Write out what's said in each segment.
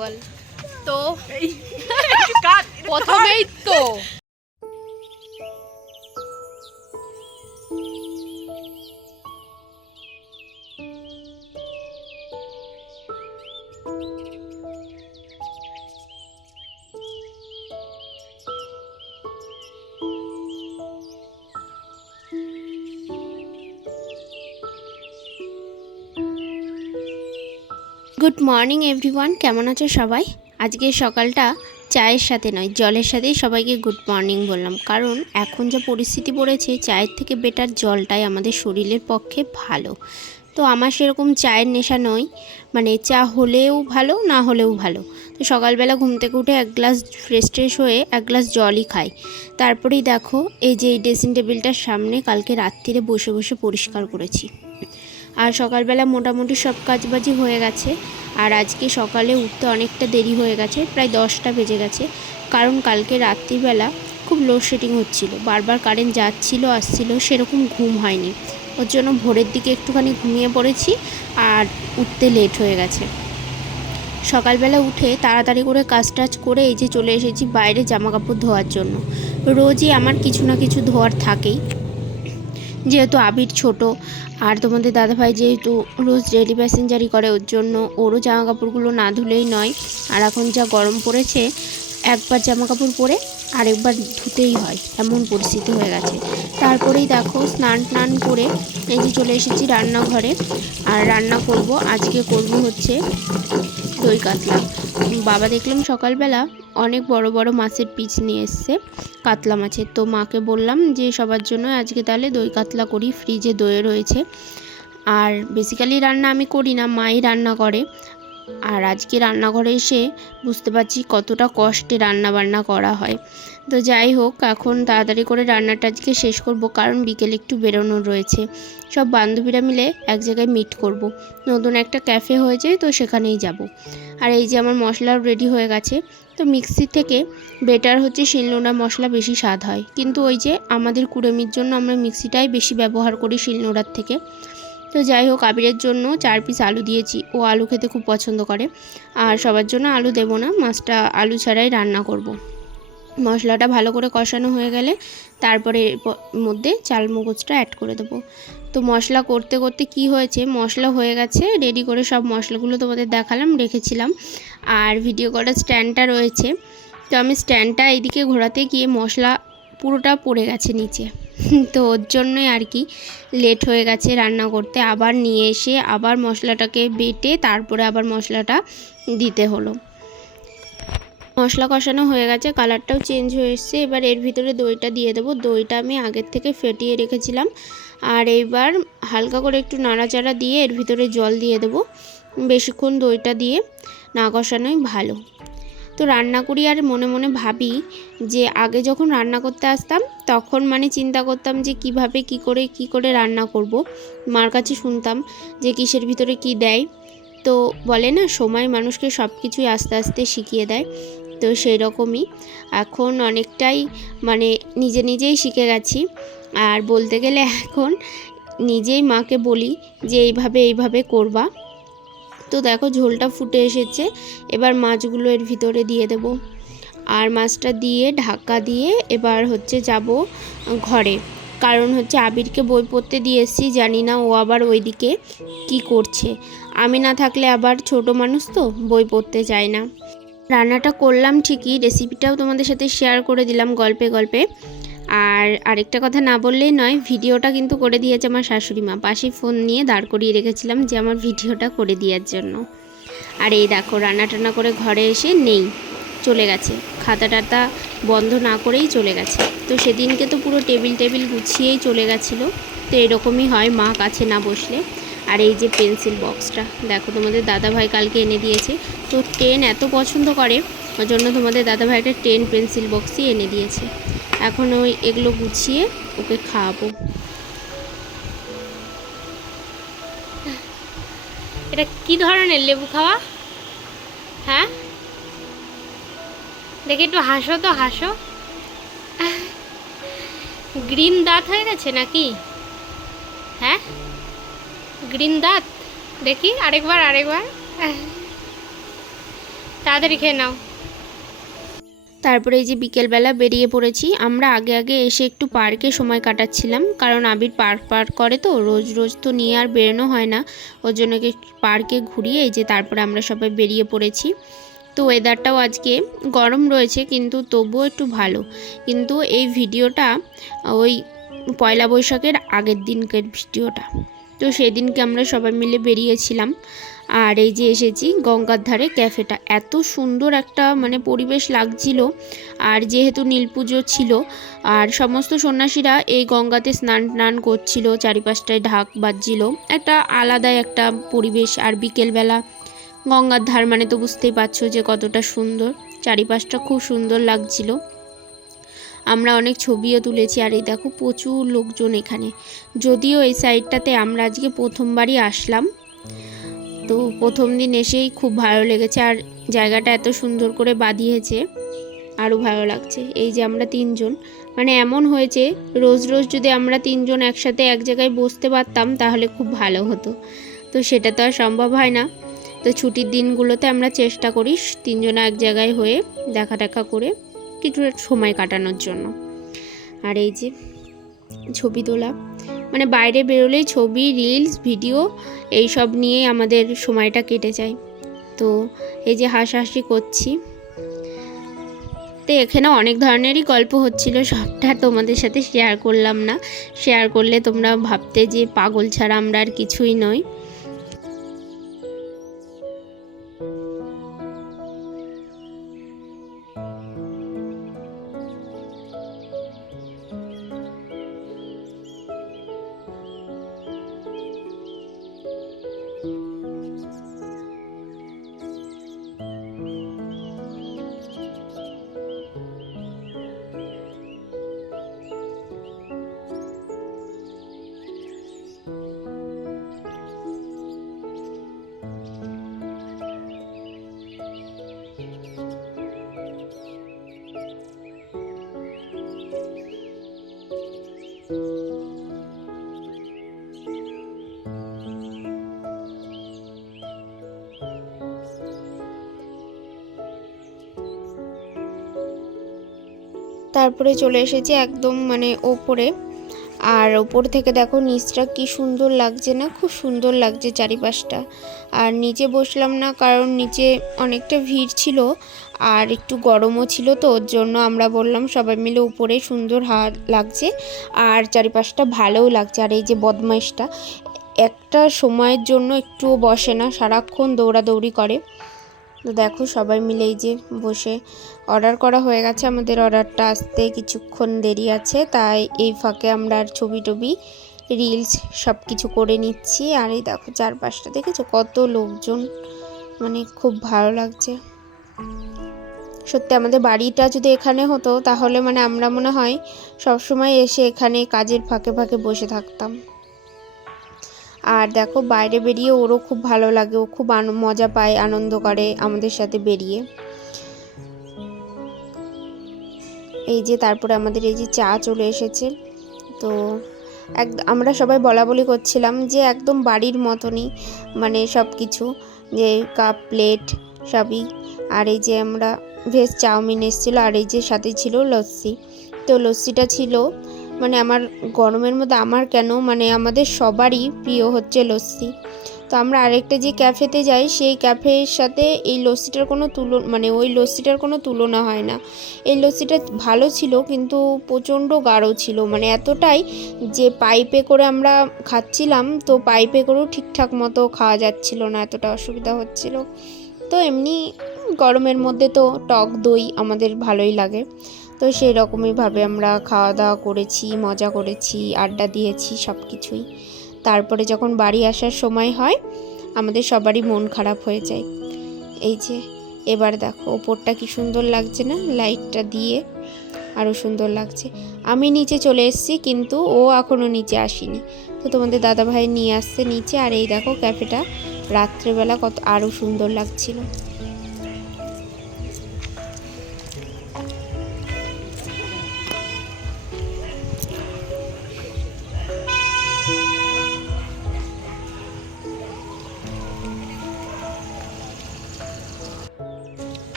বল তো প্রথমেই তো গুড মর্নিং এভরিওয়ান, কেমন আছো সবাই? আজকে সকালটা চায়ের সাথে নয়, জলের সাথেই সবাইকে গুড মর্নিং বললাম, কারণ এখন যা পরিস্থিতি পড়েছে চায়ের থেকে বেটার জলটাই আমাদের শরীরের পক্ষে ভালো। তো আমার সেরকম চায়ের নেশা নয়, মানে চা হলেও ভালো না হলেও ভালো। তো সকালবেলা ঘুম থেকে উঠে এক গ্লাস ফ্রেশ হয়ে এক গ্লাস জলই খাই। তারপরেই দেখো এই যে এই ড্রেসিং টেবিলটার সামনে কালকে রাত্রিরে বসে বসে পরিষ্কার করেছি। আর সকালবেলা মোটামুটি সব কাজবাজি হয়ে গেছে। আর আজকে সকালে উঠতে অনেকটা দেরি হয়ে গেছে, প্রায় 10টা বেজে গেছে, কারণ কালকে রাত্রিবেলা খুব লোডশেডিং হচ্ছিল, বারবার কারেন্ট যাচ্ছিল আসছিল, সেরকম ঘুম হয়নি। ওর জন্য ভোরের দিকে একটুখানি ঘুমিয়ে পড়েছি আর উঠতে লেট হয়ে গেছে। সকালবেলা উঠে তাড়াতাড়ি করে কাজ টাজ করে এই যে চলে এসেছি বাইরে জামা কাপড় ধোয়ার জন্য। রোজই আমার কিছু না কিছু ধোয়ার থাকেই, যেহেতু আবির ছোট আর তোমাদের দাদাভাই যেহেতু রোজ ডেলি প্যাসেঞ্জারি করে, ওর জন্য ওরও জামা কাপড়গুলো না ধুলেই নয়। আর এখন যা গরম পড়েছে, একবার জামা কাপড় পরে আরেকবার ধুতেই হয়, এমন পরিস্থিতি হয়ে গেছে। তারপরেই দেখো স্নান করে এই যে চলে এসেছি রান্নাঘরে। আর রান্না করব, আজকে করব হচ্ছে দই কাতলা। বাবা দেখলাম সকালবেলা অনেক বড় বড় মাছের পিস নিয়ে এসছে, কাতলা মাছের। তো মাকে বললাম যে সবার জন্য আজকে তাহলে দই কাতলা করি, ফ্রিজে দই রয়েছে। আর বেসিক্যালি রান্না আমি করি না, মাই রান্না করে। আর আজকে রান্নাঘরে এসে বুঝতে পারছি কতটা কষ্টে রান্না বান্না করা হয়। তো যাই হোক, এখন তাড়াতাড়ি করে রান্নাটা আজকে শেষ করব, কারণ বিকেলে একটু বেরোনোর রয়েছে। সব বান্ধবীরা মিলে এক জায়গায় মিট করব, নতুন একটা ক্যাফে হয়েছে, তো সেখানেই যাব। আর এই যে আমার মশলাও রেডি হয়ে গেছে। তো মিক্সি থেকে বেটার হচ্ছে শিলনোড়া মশলা বেশি স্বাদ হয়, কিন্তু ওই যে আমাদের কুড়েমির জন্য আমরা মিক্সিটাই বেশি ব্যবহার করি শিলনোড়ার থেকে। তো যাই হোক, আবিরের জন্য 4 পিস আলু দিয়েছি, ও আলু খেতে খুব পছন্দ করে। আর সবার জন্য আলু দেবো না, মাছটা আলু ছাড়াই রান্না করব। মশলাটা ভালো করে কষানো হয়ে গেলে তারপরে এর মধ্যে চালমগজটা অ্যাড করে দেবো। তো মশলা করতে করতে কি হয়েছে, মশলা হয়ে গেছে রেডি করে, সব মশলাগুলো তোমাদের দেখালাম, রেখেছিলাম। আর ভিডিও করার স্ট্যান্ডটা রয়েছে, তো আমি স্ট্যান্ডটা এইদিকে ঘোরাতে গিয়ে মশলা পুরোটা পড়ে গেছে নিচে। তো ওর জন্যই আর কি লেট হয়ে গেছে রান্না করতে। আবার নিয়ে এসে আবার মশলাটাকে বেটে তারপরে আবার মশলাটা দিতে হলো। মশলা কষানো হয়ে গেছে, কালারটাও চেঞ্জ হয়ে এসছে। এবার এর ভিতরে দইটা দিয়ে দেবো। দইটা আমি আগের থেকে ফেটিয়ে রেখেছিলাম। আর এইবার হালকা করে একটু নাড়াচাড়া দিয়ে এর ভিতরে জল দিয়ে দেবো। বেশিক্ষণ দইটা দিয়ে না কষানোই ভালো। তো রান্না করি আর মনে মনে ভাবি যে আগে যখন রান্না করতে আসতাম তখন মানে চিন্তা করতাম যে কিভাবে কি করে রান্না করব। মার কাছে শুনতাম যে কিসের ভিতরে কি দেয়। তো বলে না, সময় মানুষকে সব কিছুই আস্তে আস্তে শিখিয়ে দেয়। তো সেই রকমই এখন অনেকটাই মানে নিজেই শিখে গেছি। আর বলতে গেলে এখন নিজেই মাকে বলি যে এইভাবে করবা। তো দেখো ঝোলটা ফুটে এসেছে, এবার মাছগুলো এর ভিতরে দিয়ে দেব। আর মাছটা দিয়ে ঢাকা দিয়ে এবার হচ্ছে যাব ঘরে, কারণ হচ্ছে আবিরকে বই পড়তে দিয়ে এসেছি। জানি না ও আবার ওইদিকে কি করছে, আমি না থাকলে আবার ছোট মানুষ তো বই পড়তে চায় না। রান্নাটা করলাম ঠিকই, রেসিপিটাও তোমাদের সাথে শেয়ার করে দিলাম গল্পে গল্পে। আর আরেকটা কথা না বললেই নয়, ভিডিওটা কিন্তু করে দিয়েছে আমার শাশুড়ি মা, পাশে ফোন নিয়ে দাঁড় করিয়ে রেখেছিলাম যে আমার ভিডিওটা করে দেওয়ার জন্য। আর এই দেখো রান্না টান্না করে ঘরে এসে নেই, চলে গেছে, খাতা টাতা বন্ধ না করেই চলে গেছে। তো সেদিনকে তো পুরো টেবিল গুছিয়েই চলে গেছিলো। তো এরকমই হয় মা কাছে না বসলে। আর এই যে পেন্সিল বক্সটা দেখো, তোমাদের দাদাভাই কালকে এনে দিয়েছে। তো টেন এত পছন্দ করে, ওর জন্য তোমাদের দাদাভাই একটা 10 পেন্সিল বক্সই এনে দিয়েছে। এখন ওই এগুলো গুছিয়ে ওকে খাওয়াবো। এটা কি ধরনের লেবু খাওয়া? হ্যাঁ দেখে একটু হাসো তো, হাসো। গ্রিন দাঁত হয়ে গেছে নাকি? হ্যাঁ গ্রিন দাঁত, দেখি আরেকবার। তা তাড়াতাড়ি খেয়ে নাও। তারপরে এই যে বিকেলবেলা বেরিয়ে পড়েছি। আমরা আগে আগে এসে একটু পার্কে সময় কাটাচ্ছিলাম, কারণ আবির পার্ক করে তো, রোজ রোজ তো নিয়ে আর বেরোনো হয় না। ওর জন্য পার্কে ঘুরিয়ে এই যে তারপরে আমরা সবাই বেরিয়ে পড়েছি। তো ওয়েদারটাও আজকে গরম রয়েছে, কিন্তু তবুও একটু ভালো। কিন্তু এই ভিডিওটা ওই পয়লা বৈশাখের আগের দিনকের ভিডিওটা। তো সেদিনকে আমরা সবাই মিলে বেরিয়েছিলাম। আর এই যে এসেছি গঙ্গার ধারে ক্যাফেটা, এত সুন্দর একটা মানে পরিবেশ লাগছিল। আর যেহেতু নীল পুজো ছিল আর সমস্ত সন্ন্যাসীরা এই গঙ্গাতে স্নান করছিল, চারিপাশটায় ঢাক বাজছিল, একটা আলাদাই একটা পরিবেশ। আর বিকেলবেলা গঙ্গার ধার মানে তো বুঝতেই পারছো যে কতটা সুন্দর, চারিপাশটা খুব সুন্দর লাগছিল। আমরা অনেক ছবিও তুলেছি। আর এই দেখো প্রচুর লোকজন এখানে, যদিও এই সাইডটাতে আমরা আজকে প্রথমবারই আসলাম। তো প্রথম দিন এসেই খুব ভালো লেগেছে, আর জায়গাটা এত সুন্দর করে বাঁধিয়েছে, আরও ভালো লাগছে। এই যে আমরা তিনজন, মানে এমন হয়েছে রোজ রোজ যদি আমরা তিনজন একসাথে এক জায়গায় বসতে পারতাম তাহলে খুব ভালো হতো। তো সেটা তো আর সম্ভব হয় না। তো ছুটির দিনগুলোতে আমরা চেষ্টা করি তিনজনে এক জায়গায় হয়ে দেখা করে কিছু সময় কাটানোর জন্য। আর এই যে ছবি তোলা, মানে বাইরে বেরোলেই ছবি, রিলস, ভিডিও এই সব নিয়েই আমাদের সময়টা কেটে যায়। তো এই যে হাসাহাসি করছি। তো এখানে অনেক ধরনেরই গল্প হচ্ছিল, সবটা তোমাদের সাথে শেয়ার করলাম না। শেয়ার করলে তোমরা ভাবতে যে পাগল ছাড়া আমরা আর কিছুই নই। তারপরে চলে এসেছি একদম মানে ওপরে। আর ওপর থেকে দেখো নিচটা কি সুন্দর লাগছে না, খুব সুন্দর লাগছে চারিপাশটা। আর নিচে বসলাম না, কারণ নিচে অনেকটা ভিড় ছিল আর একটু গরমও ছিল, তো ওর জন্য আমরা বললাম সবাই মিলে উপরে, সুন্দর হাওয়া লাগছে আর চারিপাশটা ভালোও লাগছে। আর এই যে বদমাইশটা একটা সময়ের জন্য একটুও বসে না, সারাক্ষণ দৌড়াদৌড়ি করে। তো দেখো সবাই মিলে এই যে বসে, অর্ডার করা হয়ে গেছে, আমাদের অর্ডারটা আসতে কিছুক্ষণ দেরি আছে, তাই এই ফাঁকে আমরা আর ছবি টবি, রিলস সব কিছু করে নিচ্ছি। আর এই দেখো চারপাশটা দেখেছো কত লোকজন, মানে খুব ভালো লাগছে। সত্যি আমাদের বাড়িটা যদি এখানে হতো তাহলে মানে আমরা মনে হয় সবসময় এসে এখানে কাজের ফাঁকে ফাঁকে বসে থাকতাম। আর দেখো বাইরে বেরিয়ে ওরও খুব ভালো লাগে, ও খুব মজা পায়, আনন্দ করে আমাদের সাথে বেরিয়ে। এই যে তারপরে আমাদের এই যে চা চলে এসেছে। তো আমরা সবাই বলাবলি করছিলাম যে একদম বাড়ির মতনই, মানে সব কিছু, যে কাপ প্লেট সবই। আর এই যে আমরা ভেজ চাউমিন এসেছিলো, আর এই যে সাথে ছিল লস্যি। তো লস্যিটা ছিল মানে আমার গরমের মধ্যে, আমার কেন মানে আমাদের সবারই প্রিয় হচ্ছে লস্যি। তো আমরা আরেকটা যে ক্যাফেতে যাই সেই ক্যাফের সাথে এই লস্যিটার কোনো মানে ওই লস্যিটার কোনো তুলনা হয় না। এই লস্যিটা ভালো ছিল কিন্তু প্রচণ্ড গাঢ় ছিল, মানে এতটাই যে পাইপে করে আমরা খাচ্ছিলাম, তো পাইপে করেও ঠিকঠাক মতো খাওয়া যাচ্ছিল না, এতটা অসুবিধা হচ্ছিল। তো এমনি গরমের মধ্যে তো টক দই আমাদের ভালোই লাগে, তো সেই রকমইভাবে আমরা খাওয়া দাওয়া করেছি, মজা করেছি, আড্ডা দিয়েছি সব কিছুই। তারপরে যখন বাড়ি আসার সময় হয় আমাদের সবারই মন খারাপ হয়ে যায়। এই যে এবার দেখো ওপরটা কি সুন্দর লাগছে না, লাইটটা দিয়ে আরও সুন্দর লাগছে। আমি নিচে চলে এসেছি কিন্তু ও এখনও নিচে আসেনি, তো তোমাদের দাদাভাই নিয়ে আসছে নিচে। আর এই দেখো ক্যাফেটা রাত্রেবেলা কত আরও সুন্দর লাগছিল।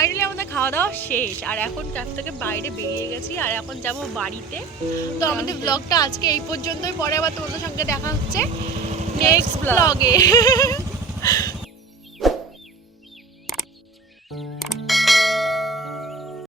ফাইনালি আমাদের খাওয়া দাওয়া শেষ আর এখন ক্যাফে থেকে বাইরে বেরিয়ে গেছি আর এখন যাব বাড়িতে। তো আমাদের ব্লগটা আজকে এই পর্যন্তই, পরে আবার তোমাদের সঙ্গে দেখা হচ্ছে নেক্সট ব্লগে।